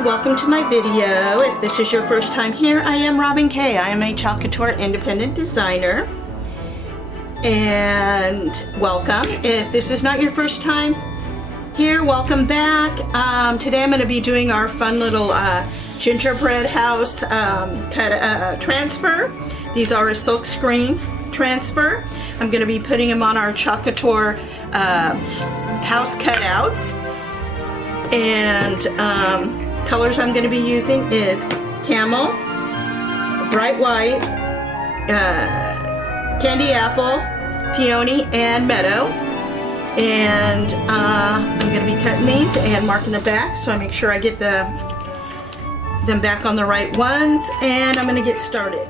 and welcome to my video. If this is your first time here, I am Robin Kay. I am a Chalk Couture independent designer. And welcome. If this is not your first time here, welcome back. Today I'm going to be doing our fun little gingerbread house transfer. These are a silk screen transfer. I'm going to be putting them on our Chalk Couture house cutouts. And colors I'm going to be using is Camel, Bright White, Candy Apple, Peony, and Meadow. And I'm going to be cutting these and marking the back so I make sure I get them back on the right ones. And I'm going to get started.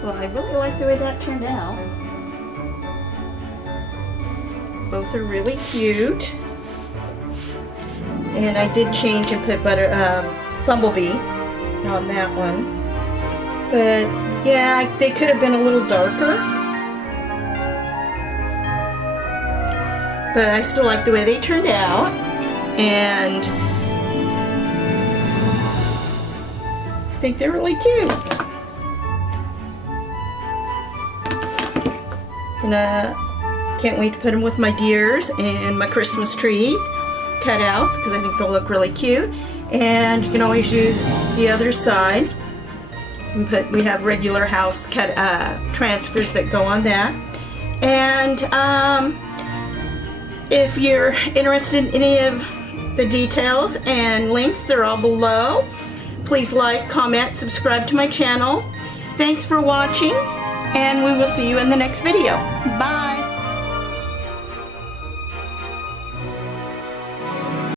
Well, I really like the way that turned out. Both are really cute. And I did change and put Bumblebee on that one. But yeah, they could have been a little darker. But I still like the way they turned out. and I think they're really cute. And can't wait to put them with my deers and my Christmas trees cutouts, because I think they'll look really cute. And you can always use the other side. And we have regular house cut transfers that go on that. And if you're interested in any of the details and links, they're all below. Please like, comment, subscribe to my channel. Thanks for watching, and we will see you in the next video. Bye!